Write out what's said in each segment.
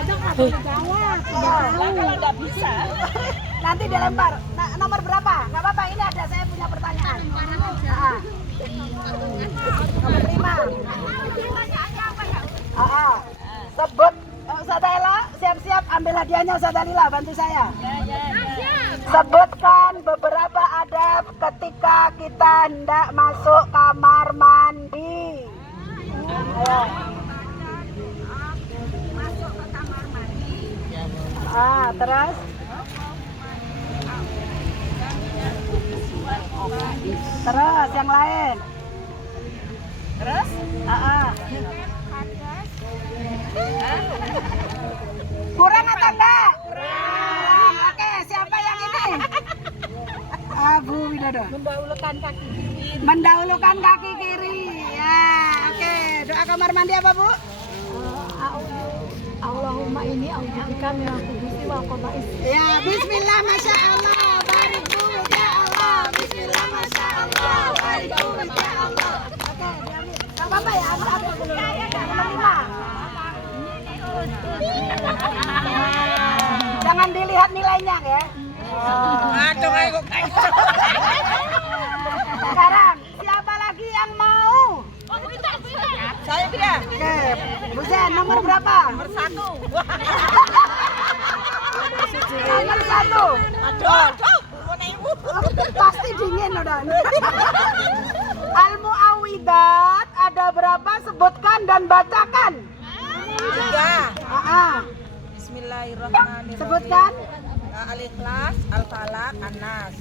aja nggak boleh jawab. Kalau nggak bisa, Nanti dilempar. Nah, nomor berapa? Nggak apa-apa, ini ada saya punya pertanyaan. Nomor 5. Sebut Ustazah Ella, siap-siap ambil hadiahnya Ustazah Lila, bantu saya. Sebutkan beberapa adab ketika kita hendak masuk kamar mandi. Ayo. Masuk ke kamar mandi. Terus? Terus yang lain. terus Kurang atau enggak? Kurang. Oke, siapa yang ini? Bu Widodo. Mendahulukan kaki kiri. Mendahulukan kaki kiri. Ya, oke. Doa kamar mandi apa, Bu? Allahumma ini aujudika minal khubuthi wal khaba'is. Ya, bismillah, masya Allah. Barik Bu, ya Allah. Bismillah, masya Allah. Barik Bu, ya Allah. Oke, diambil. Gak apa-apa ya, ambil dulu. Nomor 5. Jangan dilihat nilainya ya. Sekarang siapa lagi yang mau? saya tidak. Oke, Bu Zen, nomor berapa? Nomor 1. Nomor 1. Aduh, ibu. Pasti dingin udah. Al-Mu'awwidat ada berapa? Sebutkan dan bacakan. 3. Bismillahirrahmanirrahim. Sebutkan. Al-Ikhlas, Al-Falaq, An-Nas.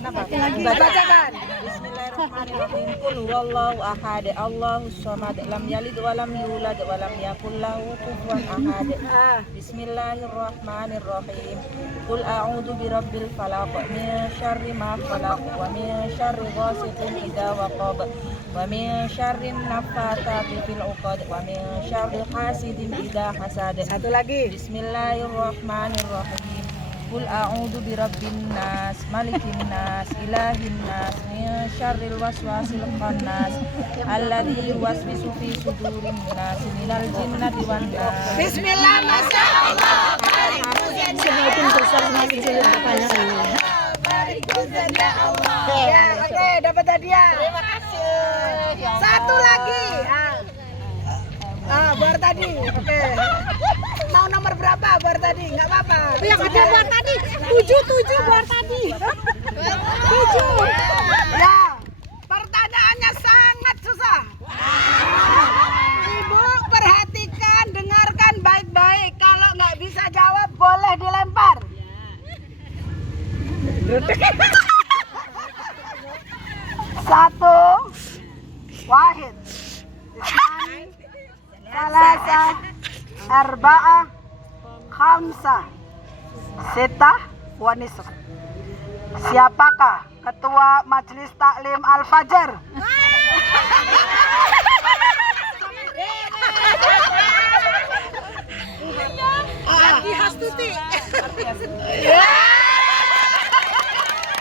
Kenapa? Bacakan. Bismillahirrahmanirrahim. Qul huwallahu ahad, Allahus samad, lam yalid wa lam yulad wa lam yakul lahu kufuwan ahad. Bismillahirrahmanirrahim. Qul a'udzu birabbil falaq, min syarri ma khalaq, wa min syarri ghasiqin idza waqab, wa min syarri naffatsati fil 'uqad, wa min syarri hasidin idza hasad. Satu lagi. Bismillahirrahmanirrahim. Qul a'udzu birabbin nas, malikin nas, ilahin nas, min syarril waswasil khannas, alladzi yuwaswisu fi sudurin nas, minal jinnati wan nas. Bismillah, masya Allah. Semakin besar semakin sulit pertanyaannya. Barik Bu Zen, ya Allah. Ya, oke, dapat hadiah. Terima kasih. Satu lagi. Bar tadi. Oke. Mau nomor berapa bar tadi? Enggak apa-apa. Yang ada buat tadi 7 buat tadi. 7. Ya. Pertanyaannya sangat susah. Ibu perhatikan, dengarkan baik-baik. Kalau nggak bisa jawab boleh dilempar. Satu. Wahid. Salasa. Arba'ah. Khamsah. Sitah. Wa nisf. Siapakah Ketua Majelis Taklim Al-Fajar? Hastuti.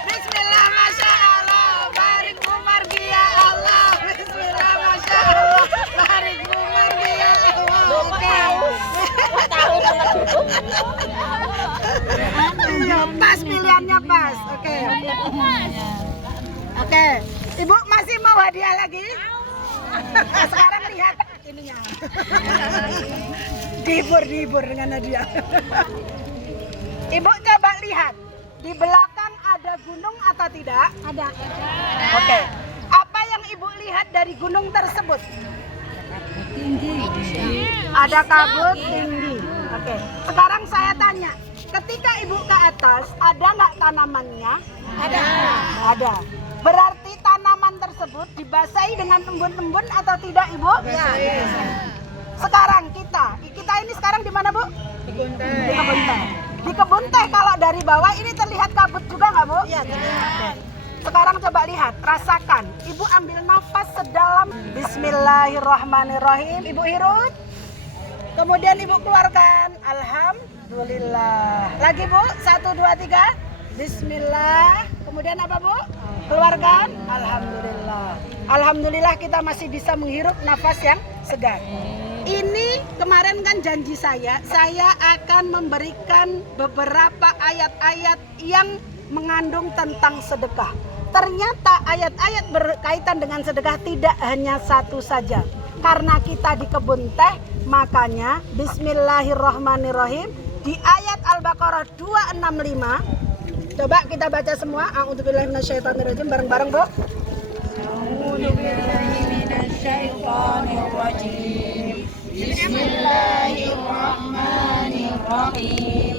Bismillah, masya Allah. Barik Bu Margi, ya Allah. Bismillah, masya Allah. Barik Bu Margi, ya Allah. Iya, pas pilihannya pas. Oke. Oke. Ibu masih mau hadiah lagi? Sekarang lihat ininya. Dihibur dengan hadiah. Ibu coba lihat. Di belakang ada gunung atau tidak? Ada. Oke. Apa yang Ibu lihat dari gunung tersebut? Tinggi. Ada kabut tinggi. Oke. Sekarang saya tanya, ketika Ibu ke atas, ada nggak tanamannya? Ada. Ada. Berarti tanaman tersebut dibasahi dengan embun-embun atau tidak, Ibu? Ya. Sekarang kita ini sekarang di mana, Bu? Di kebun teh. Di kebun teh kalau dari bawah ini terlihat kabut juga nggak, Bu? Iya, terlihat. Sekarang coba lihat, rasakan. Ibu ambil nafas sedalam. Bismillahirrahmanirrahim. Ibu hirup. Kemudian Ibu keluarkan. Alhamdulillah. Lagi, Bu. 1, 2, 3. Bismillah. Kemudian apa, Bu? Keluarkan. Alhamdulillah. Alhamdulillah kita masih bisa menghirup nafas yang segar. Ini kemarin kemarin kan janji saya akan memberikan beberapa ayat-ayat yang mengandung tentang sedekah. Ternyata ayat-ayat berkaitan dengan sedekah tidak hanya satu saja. Karena kita di kebun teh, makanya bismillahirrahmanirrahim di ayat Al-Baqarah 265. Coba kita baca semua. A'udzubillahi minasyaitonirrajim bareng-bareng, Bu. A'udzubillahiminasyaitonirrajim. Bismillahirrahmanirrahim.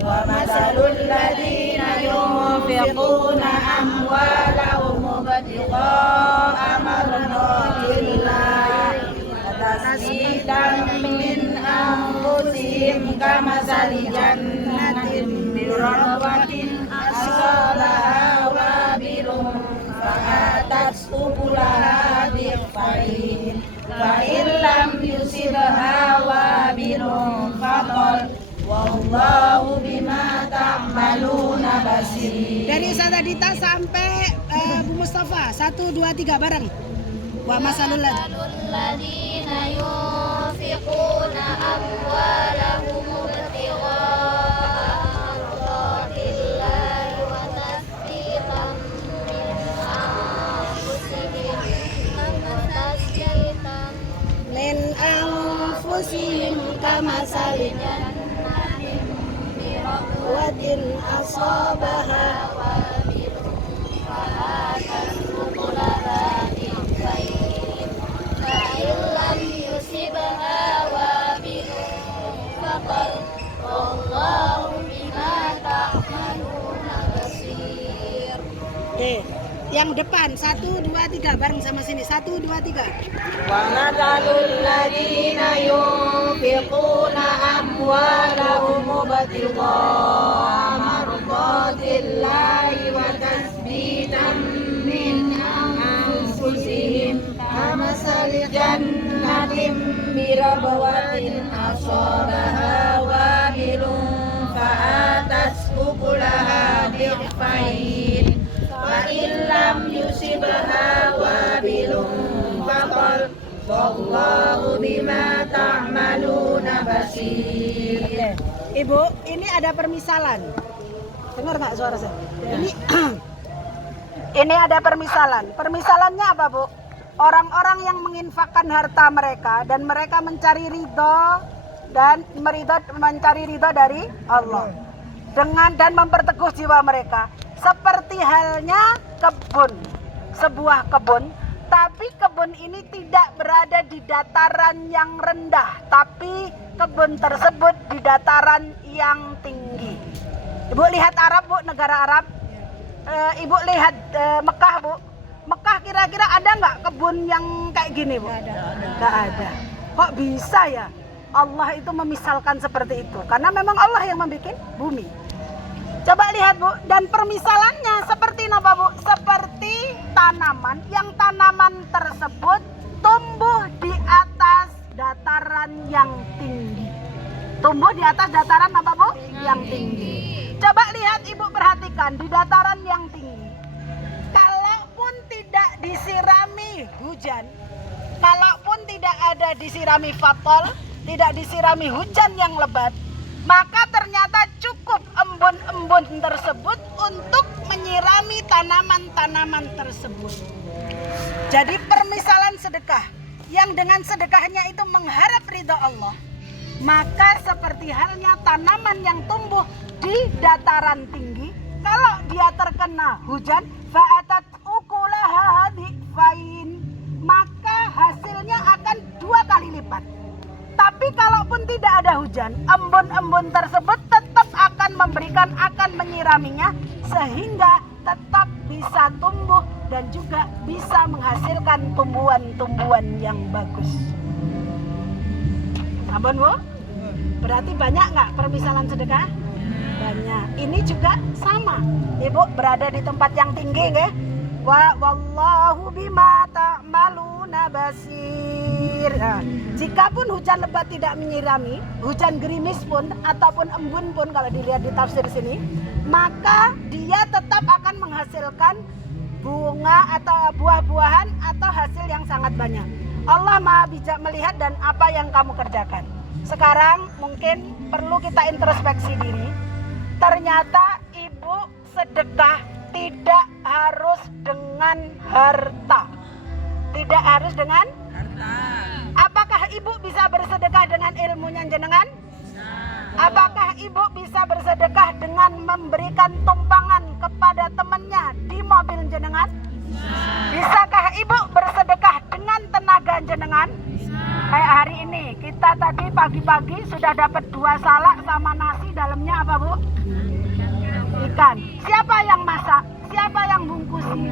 Wa masalul ladzina yunfiquna amwalahum ibtigha'a mardhatillah wa tasbitan min anfusihim kamasali jannatin birabwatin asabaha wabilun fa'atat ukulaha dhi'fain fa illam yusibha wabilun faqal wallahu bima ta'maluna basir. Dari Ustazah Dita sampai Bu Mustafa 1, 2, 3 bareng. Wa masalul ladzina yunfiquna amwalahum ibtigha'a mardatillahi wa tasbitan min anfusihim kamasali jannatin birabwatin asabaha wabilun fa'atat ukulaha dhi'fain fa illam yusibha wabilun faqal wallahu bima ta'maluna basir. Oke, yang depan 1, 2, 3 bareng sama sini. 1, 2, 3. Wa matalul ladzina yunfiquna amwalahum ibtigha'a mardatillahi wa tasbitan min anfusihim kamasali jannatin birabwatin asabaha wabilun fa'atat ukulaha dhi'fain wa illam yusibha wabilun faqal wallahu bima ta'maluna basir. Ibu, ini ada permisalan. Dengar nggak suara saya? Ini ada permisalan. Permisalannya apa, Bu? Orang-orang yang menginfakkan harta mereka dan mereka mencari ridho dan mencari ridho dari Allah dengan dan memperteguh jiwa mereka. Seperti halnya kebun, sebuah kebun, tapi kebun ini tidak berada di dataran yang rendah, tapi kebun tersebut di dataran yang tinggi. Ibu lihat Arab, Bu, negara Arab. Ibu lihat Mekah, Bu. Mekah kira-kira ada nggak kebun yang kayak gini, Bu? Nggak ada. Kok bisa ya? Allah itu memisalkan seperti itu, karena memang Allah yang membuat bumi. Coba lihat, Bu, dan permisalannya seperti apa, Bu? Seperti tanaman, yang tanaman tersebut tumbuh di atas dataran yang tinggi. Tumbuh di atas dataran apa, Bu? Yang tinggi. Coba lihat, Ibu perhatikan di dataran yang tinggi. Kalaupun tidak disirami hujan, kalaupun tidak ada disirami fatol, tidak disirami hujan yang lebat, maka ternyata cukup embun-embun tersebut untuk menyirami tanaman-tanaman tersebut. Jadi permisalan sedekah yang dengan sedekahnya itu mengharap ridha Allah, maka seperti halnya tanaman yang tumbuh di dataran tinggi, kalau dia terkena hujan, fa'atat ukulaha dhi'fain, maka hasilnya akan 2 kali lipat. Tapi kalaupun tidak ada hujan, embun-embun tersebut tetap akan menyiraminya sehingga tetap bisa tumbuh dan juga bisa menghasilkan tumbuhan-tumbuhan yang bagus. Ampun, Bu? Berarti banyak nggak permisalan sedekah? Banyak. Ini juga sama. Ibu berada di tempat yang tinggi, nggih? Wallahu bima ta'maluna basir. Nah, jikapun hujan lebat tidak menyirami, hujan gerimis pun ataupun embun pun kalau dilihat di tafsir sini, maka dia tetap akan menghasilkan bunga atau buah-buahan atau hasil yang sangat banyak. Allah Maha bijak melihat dan apa yang kamu kerjakan. Sekarang mungkin perlu kita introspeksi diri. Ternyata ibu sedekah tidak harus dengan harta. Tidak harus dengan harta. Apakah ibu bisa bersedekah dengan ilmunya jenengan? Apakah ibu bisa bersedekah dengan memberikan tumpangan kepada temannya di mobil jenengan? Bisakah ibu bersedekah dengan tenaga jenengan? Kayak hari ini, kita tadi pagi-pagi sudah dapat 2 salak sama nasi, dalamnya apa Bu? Ikan. Siapa yang masak? Siapa yang bungkusi?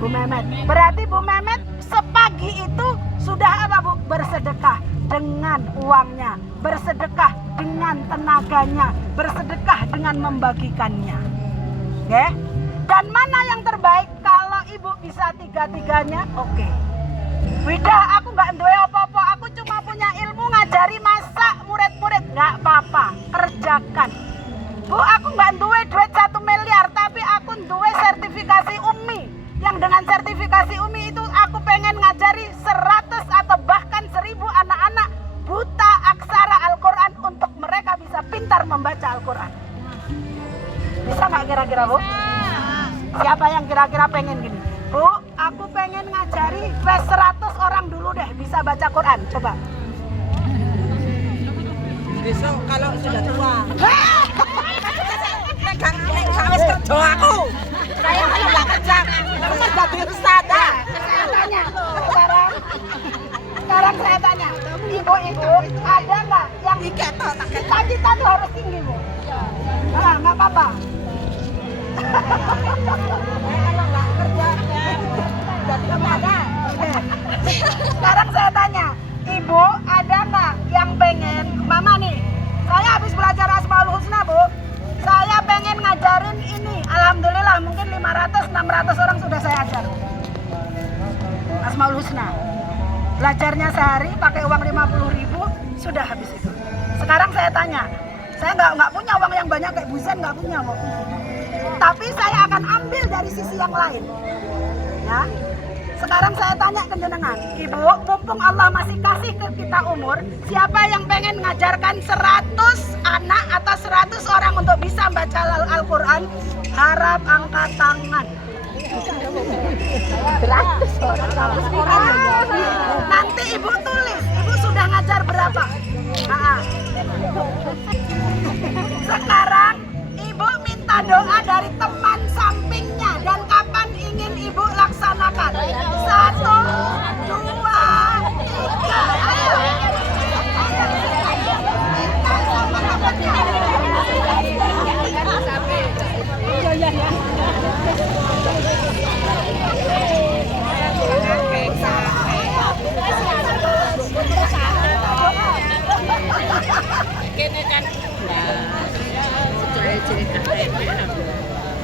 Bu Memet. Berarti Bu Memet sepagi itu sudah apa Bu? Bersedekah dengan uangnya, bersedekah dengan tenaganya, bersedekah dengan membagikannya. Oke? Dan mana yang terbaik kalau ibu bisa tiga-tiganya? Oke. Wida, aku nggak duwe apa-apa, aku cuma punya ilmu ngajari masak murid-murid. Nggak apa-apa, kerjakan. Bu, aku nggak duwe duit 1 miliar, tapi aku duwe sertifikasi UMI. Yang dengan sertifikasi UMI itu aku pengen ngajari 100 atau bahkan 1000 anak-anak buta aksara Al-Quran untuk mereka bisa pintar membaca Al-Quran. Bisa nggak kira-kira Bu? Siapa yang kira-kira pengen gini? Bu, aku pengen ngajari 100 orang dulu deh bisa baca Quran. Coba. Besok kalau sudah tua. Wis kerja aku. Saya kalau nggak kerja, aku jadi ustazah. Sekarang saya tanya, ibu-ibu ada nggak yang cita-cita tuh harus tinggi Bu? Nah, nggak apa-apa. Kalau nggak kerja, jadi kemana? Sekarang saya tanya, ibu ada nggak yang pengen, mama nih, saya habis belajar Asmaul Husna Bu, saya pengen ngajarin ini, alhamdulillah mungkin 500-600 orang sudah saya ajar Asmaul Husna. Belajarnya sehari pakai uang 50.000 sudah habis itu. Sekarang saya tanya, saya nggak punya uang yang banyak kayak Bu Zen, nggak punya Bu. Tapi saya akan ambil dari sisi yang lain. Ya. Sekarang saya tanya ke jenengan, Ibu, mumpung Allah masih kasih ke kita umur, siapa yang pengen ngajarkan 100 anak atau 100 orang untuk bisa baca Al-Quran? Harap angkat tangan. 100 orang. Nanti Ibu tulis, Ibu sudah ngajar berapa? Sekarang Ibu minta doa dari teman sampingnya dan kapan ingin Ibu laksanakan. 1, 2, 3, ayo. Minta sama temannya.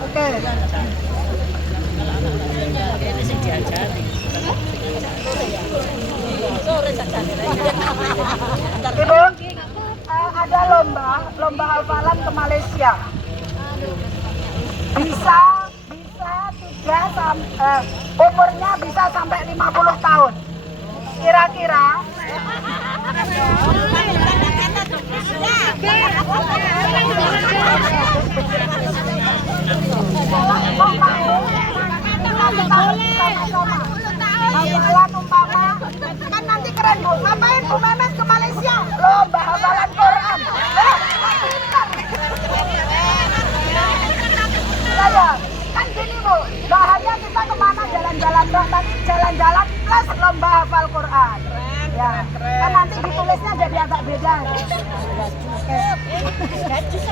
Oke. Ini sih diajari. Ibu, ada lomba hafalan ke Malaysia. Bisa umurnya bisa sampai 50 tahun. Kira-kira hafalan umpama kan nanti keren Bu. Ngapain Bu Memes ke Malaysia? Lomba hafalan Quran. Saya kan gini Bu, bahannya kita kemana jalan-jalan doang, tapi jalan-jalan plus lomba hafal Quran. Ya, kan nanti ditulisnya jadi agak beda.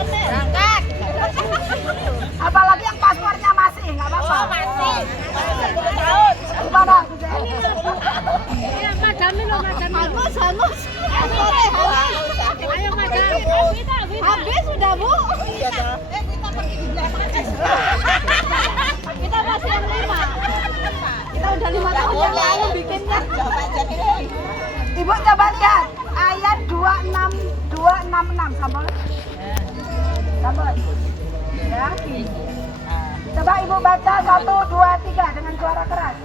Berangkat. Apalagi yang paspornya masih, nggak apa-apa. Oh, masih. 10 tahun. Gimana? Iya, madami loh, madami. Hangus. Ayo, madam. Habis sudah Bu. Kita pergi di belakang. Kita masih yang 5. Kita udah 5 tahun yang lalu bikinnya. Ibu coba lihat ayat 266 sambal. Ya. Coba Ibu baca 1, 2, 3 dengan suara keras.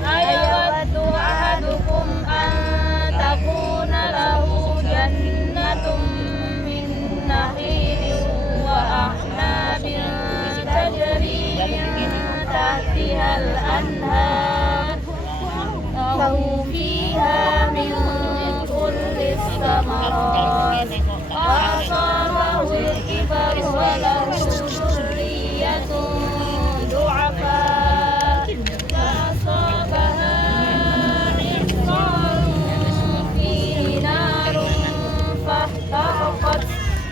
Ayawaddu ahadukum an takuna lahu jannatun min nakhilin wa a'nabin tajri min tahtihal anhar lahu fiha min kulli thamarat fa'asabahu al-kibaru wa lahu dhurriyyatun du'afa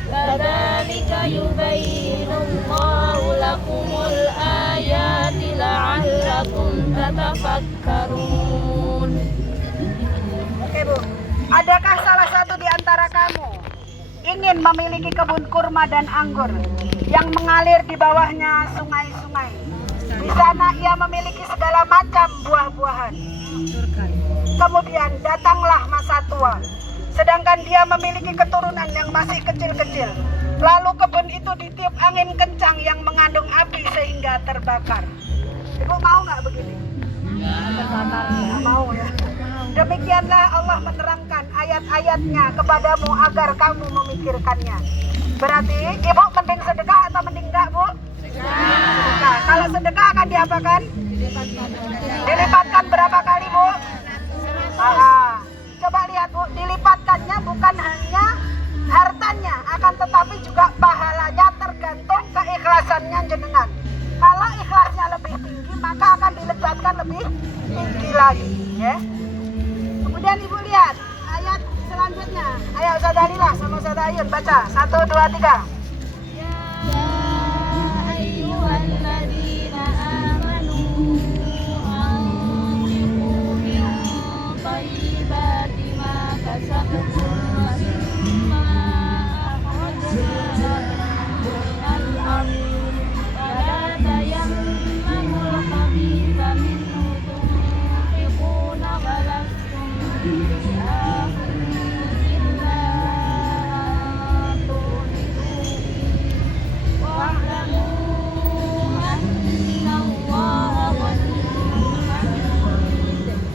kadzalika yubayyinullahu lakumul ayati la'allakum tatafakkarun. Oke Bu, adakah salah satu di antara kamu ingin memiliki kebun kurma dan anggur yang mengalir di bawahnya sungai-sungai? Di sana ia memiliki segala macam buah-buahan. Kemudian datanglah masa tua, sedangkan dia memiliki keturunan yang masih kecil-kecil. Lalu kebun itu ditiup angin kencang yang mengandung api sehingga terbakar. Ibu mau nggak begini? Nggak mau ya. Demikianlah Allah menerangkan ayat-ayatnya kepadamu agar kamu memikirkannya. Berarti ibu mending sedekah atau mending enggak Bu? Sedekah. Kalau sedekah akan diapakan? Dilipatkan berapa kali Bu? Coba lihat Bu, dilipatkannya bukan hanya hartanya, akan tetapi juga pahalanya tergantung keikhlasannya jenengan. Kalau ikhlasnya lebih tinggi, maka akan dilipatkan lebih tinggi lagi, ya. Kemudian Ibu lihat ayat selanjutnya. Ayo Ustaz Dalila sama Ustaz Ayun baca 1, 2, 3.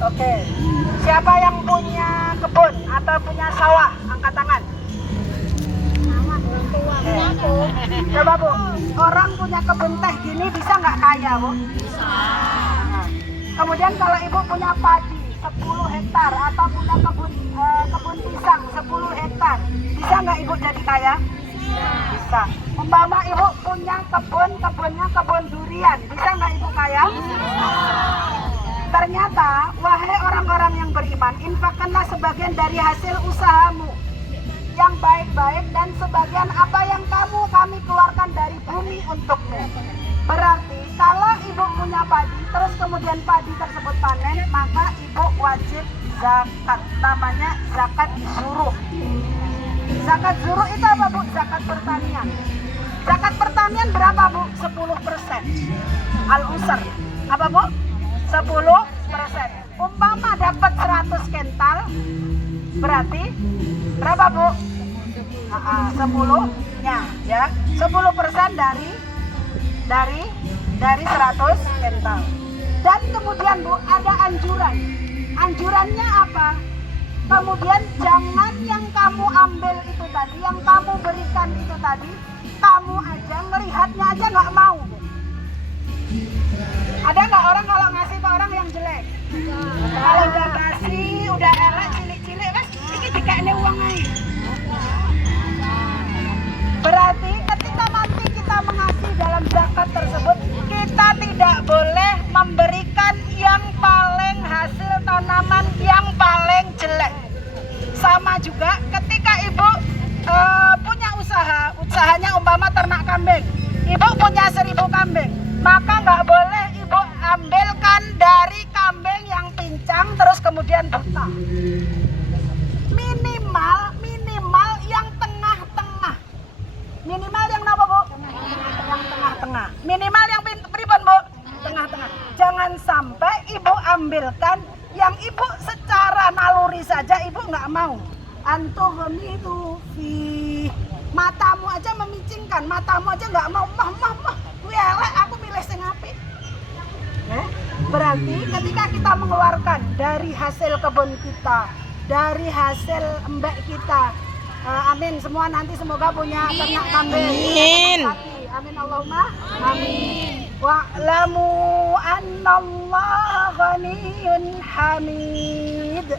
Oke, siapa yang punya kebun atau punya sawah? Angkat tangan. Coba Bu, orang punya kebun teh gini bisa nggak kaya Bu? Bisa. Nah, kemudian kalau Ibu punya padi 10 hektar atau punya kebun pisang 10 hektar, bisa nggak Ibu jadi kaya? Bisa. Umpama Ibu punya kebunnya kebun durian, bisa nggak Ibu kaya? Ternyata, wahai orang-orang yang beriman, infakkanlah sebagian dari hasil usahamu yang baik-baik dan sebagian apa yang kami keluarkan dari bumi untukmu. Berarti kalau ibu punya padi, terus kemudian padi tersebut panen, maka ibu wajib zakat. Namanya zakat zuruh. Zakat zuruh itu apa Bu? Zakat pertanian. Zakat pertanian berapa Bu? 10%. Al-usr. Apa Bu? 10%. Umpama dapat 100 kental, berarti berapa Bu? 10-nya ya. 10% dari 100 kental. Dan kemudian Bu, ada anjuran. Anjurannya apa? Kemudian jangan yang kamu ambil itu tadi, yang kamu berikan itu tadi, kamu aja melihatnya aja nggak mau Bu. Ada nggak orang kalau ngasih ke orang yang jelek? Kalau udah basi, udah elek, cilik-cilik, mas, ini dikasih uang aja. Berarti ketika nanti kita mengasih dalam zakat tersebut, kita tidak boleh memberikan yang paling hasil tanaman yang paling jelek. Sama juga ketika ibu punya usahanya umpama ternak kambing, ibu punya 1000 kambing, maka nggak boleh ibu ambilkan dari kambing yang pincang terus kemudian buta. Minimal yang tengah-tengah. Minimal yang apa Bu? Yang tengah-tengah. Minimal yang pripun Bu? Tengah-tengah. Jangan sampai ibu ambilkan yang ibu secara naluri saja ibu nggak mau. Antughmidu fi, matamu aja memicingkan, matamu aja nggak mau. Mah, kuwi elek, aku milih sing apik. Berarti ketika kita mengeluarkan dari hasil kebun kita, dari hasil embek kita, amin semua nanti semoga punya ternak kambing. Amin. Amin Allahumma amin. Wa'lamu annallaha ghaniyyun hamid.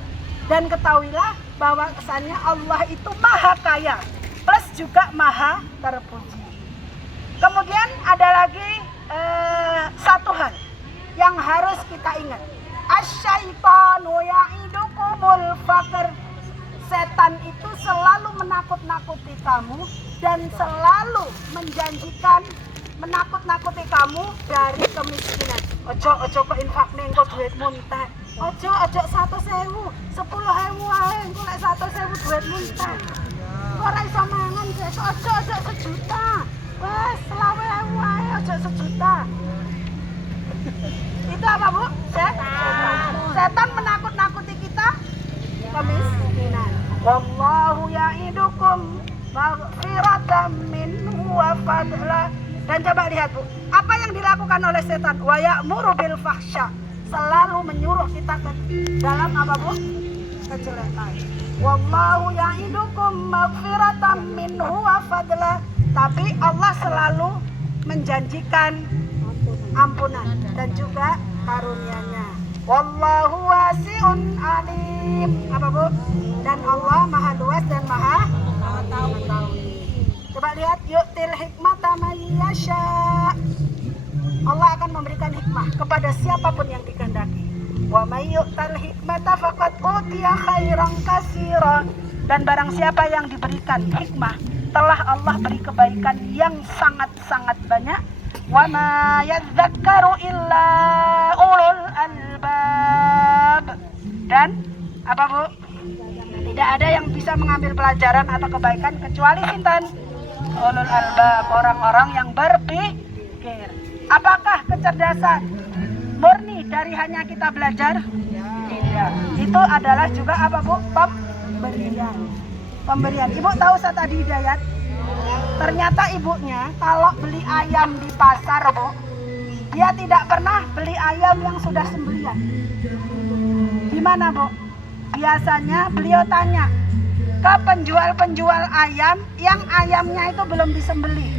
Dan ketahuilah bahwa kesannya Allah itu maha kaya plus juga maha terpuji. Kemudian ada lagi satu hal yang harus kita ingat. Asyaitanu ya'idukumul faqr. Setan itu selalu menakut-nakuti kamu dan selalu menjanjikan menakut-nakuti kamu dari kemiskinan. Ojo kok infak ning kok duitmu entek. Ojo 100.000, 10.000 ae engko lek 100.000 duitmu entek. Ora iso mangan sesuk ojo sejuta. Wes 20.000 ae ojo sejuta. Itu apa, Bu? Setan menakut-nakuti kita kemiskinan. Wallahu ya'idukum maghfiratan minhu wa fadla. Dan coba lihat, Bu, apa yang dilakukan oleh setan? Wa ya'muru bil fahsya. Selalu menyuruh kita ke dalam apa, Bu? Kejelekan. Wallahu ya'idukum maghfiratan minhu wa fadla. Tapi Allah selalu menjanjikan ampunan dan juga karunia-Nya. Wallahu wasi'un alim. Apa, Bu? Dan Allah maha luas dan maha mengetahui. Coba lihat, yu'til hikmata man yasha. Allah akan memberikan hikmah kepada siapapun yang dikehendaki. Wa may yu'tal hikmata faqad utiya khairan katsira. Dan barang siapa yang diberikan hikmah, telah Allah beri kebaikan yang sangat-sangat banyak. Wa ma yadzakkaru illa ulul albab. Dan apa, Bu? Tidak ada yang bisa mengambil pelajaran atau kebaikan kecuali sinten? Ulul albab, orang-orang yang berpikir. Apakah kecerdasan murni dari hanya kita belajar? Tidak. Itu adalah juga apa, Bu? Pemberian. Ibu tahu Ustaz Adi Hidayat? Ternyata ibunya kalau beli ayam di pasar, Bu, dia tidak pernah beli ayam yang sudah sembelihan. Gimana, Bu? Biasanya beliau tanya ke penjual-penjual ayam yang ayamnya itu belum disembelih.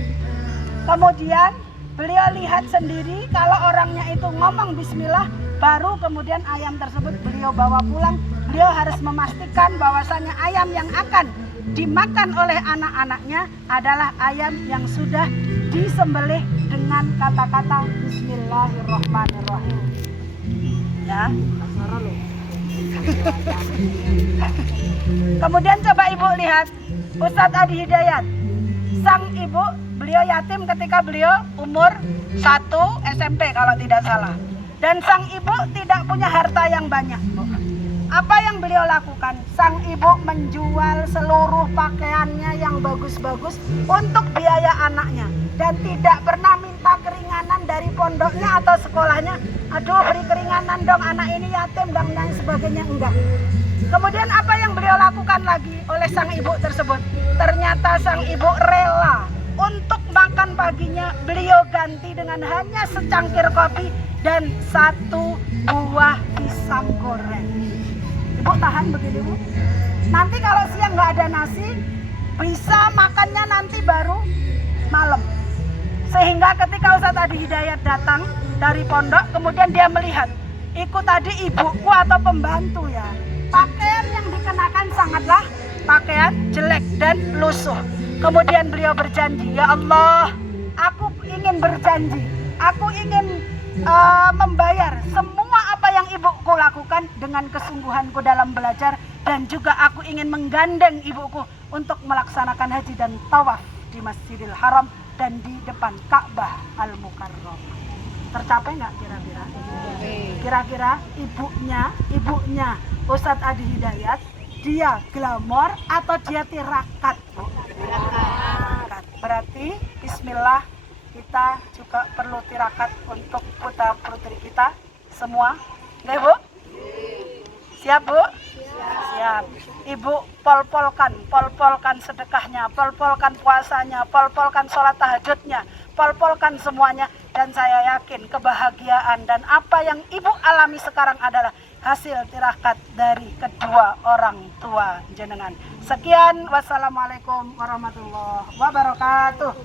Kemudian beliau lihat sendiri kalau orangnya itu ngomong bismillah, baru kemudian ayam tersebut beliau bawa pulang. Beliau harus memastikan bahwasannya ayam yang akan dimakan oleh anak-anaknya adalah ayam yang sudah disembelih dengan kata-kata bismillahirrahmanirrahim. Ya, kemudian coba Ibu lihat Ustadz Adi Hidayat. Sang ibu, beliau yatim ketika beliau umur 1 SMP kalau tidak salah. Dan sang ibu tidak punya harta yang banyak. Apa yang beliau lakukan? Sang ibu menjual seluruh pakaiannya yang bagus-bagus untuk biaya anaknya. Dan tidak pernah minta keringanan dari pondoknya atau sekolahnya. Aduh, beri keringanan dong, anak ini yatim dan lain sebagainya, enggak. Kemudian apa yang beliau lakukan lagi oleh sang ibu tersebut? Ternyata sang ibu rela untuk makan paginya beliau ganti dengan hanya secangkir kopi dan 1 buah pisang goreng. Ibu tahan begini, Bu. Nanti kalau siang nggak ada nasi, bisa makannya nanti baru malam. Sehingga ketika Ustadz Adi Hidayat datang dari pondok, kemudian dia melihat, ikut tadi ibuku atau pembantu ya, pakaian yang dikenakan sangatlah pakaian jelek dan lusuh. Kemudian beliau berjanji, ya Allah, aku ingin berjanji, aku ingin membayar semua apa yang ibuku lakukan dengan kesungguhanku dalam belajar, dan juga aku ingin menggandeng ibuku untuk melaksanakan haji dan tawaf di Masjidil Haram dan di depan Ka'bah Al-Mukarramah. Tercapai nggak kira-kira? Kira-kira ibunya Ustadz Adi Hidayat, dia glamor atau dia tirakat? Tirakat. Berarti bismillah, kita juga perlu tirakat untuk putra putri kita semua. Nggak, Bu? Siap, Bu? Siap. Ibu pol-polkan sedekahnya, pol-polkan puasanya, pol-polkan sholat tahajudnya, dipol-polkan semuanya, dan saya yakin kebahagiaan dan apa yang ibu alami sekarang adalah hasil tirakat dari kedua orang tua jenengan. Sekian, wassalamualaikum warahmatullahi wabarakatuh.